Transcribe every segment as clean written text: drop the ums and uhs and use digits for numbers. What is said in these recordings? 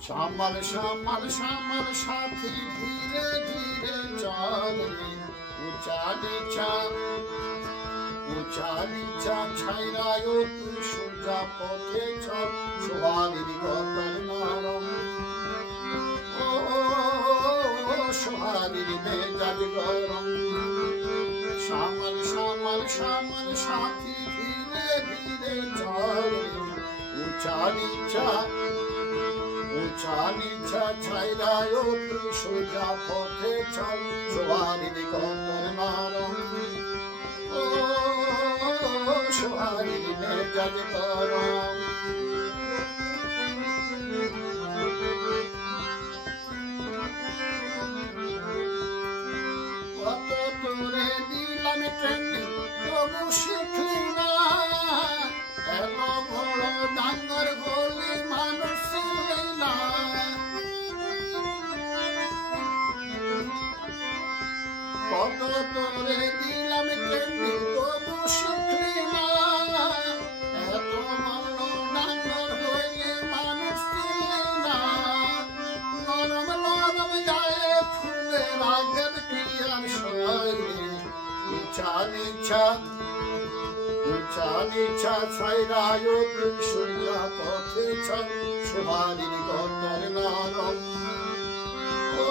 শ্যামল শ্যামল শ্যামল সাথী ধীরে ধীরে চলে উঁচা নিচা ছাইরায় তুই সোজা পথে চল সোহাগের গতর নরম ও সোহাগের মেজাজ গরম শ্যামল শ্যামল শ্যামল সাথী ধীরে ধীরে চলে উঁচা নিচা ছাইরায় তুই সোজা পথে চল সোহাগের গতর নরম ও সোহাগের মেজাজ গরম কত তোরে দিলাম ট্রেনিং তবু শিখলি না এত বড় ডাঙ্গর বলে মানুষ ছিলি না কত তোরে দিলাম ট্রেনিং তবু শিখলি না এত বড় ডাঙ্গর হইলে মানুষ ছিলি না নরম নরম গায়ে ফুলের আগের কি আর সইলে উঁচা নিচা ছাইরায় তুই সোজা পথে চল সোহাগের গতর নরম ও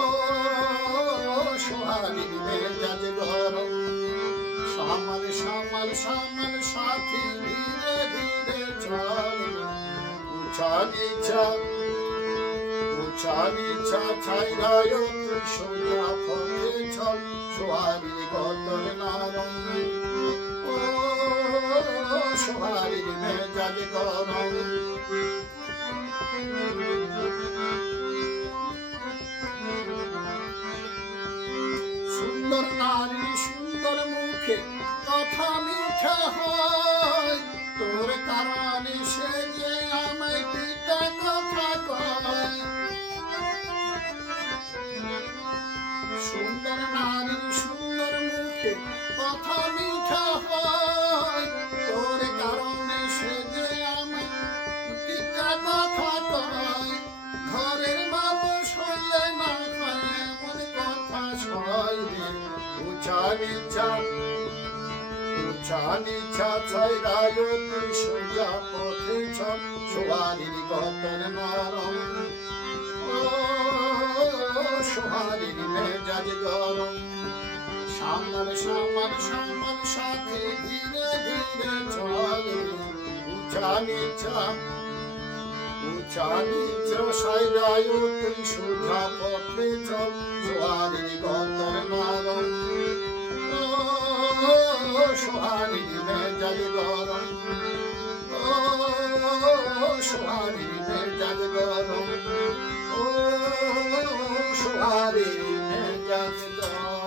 সোহাগের মেজাজ গরম শ্যামল শ্যামল শ্যামল সাথী ধীরে ধীরে চল উঁচা নিচা ছাইরায় তুই সোজা পথে চল সোহাগের গতর নরম ও সোহাগের মেজাজ গরম সুন্দর নারী সুন্দর মুখে কথা মিঠা হয় তোর কারণে সে যে আমায় পিতা কথা কয় সুন্দর নারী সুন্দর মুখে কথা মিঠা হয় তোর কারণে সে যে আমায় পিতা কথা কয় ঘরের মানুষ হইলে না হয় এমন কথা সইলে উঁচা নিচা ছাইরায় তুই সোজা পথে চল সোহাগের গতর নরম ও সোহাগের মেজাজ গরম শ্যামল শ্যামল শ্যামল সাথী ধীরে ধীরে চলে উঁচা নিচা ছাইরায় তুই সোজা পথে চল সোহাগের গতর নরম ও সোহাগের মেজাজ গরম ও সোহাগের মেজাজ গরম ও সোহাগের মেজাজ গরম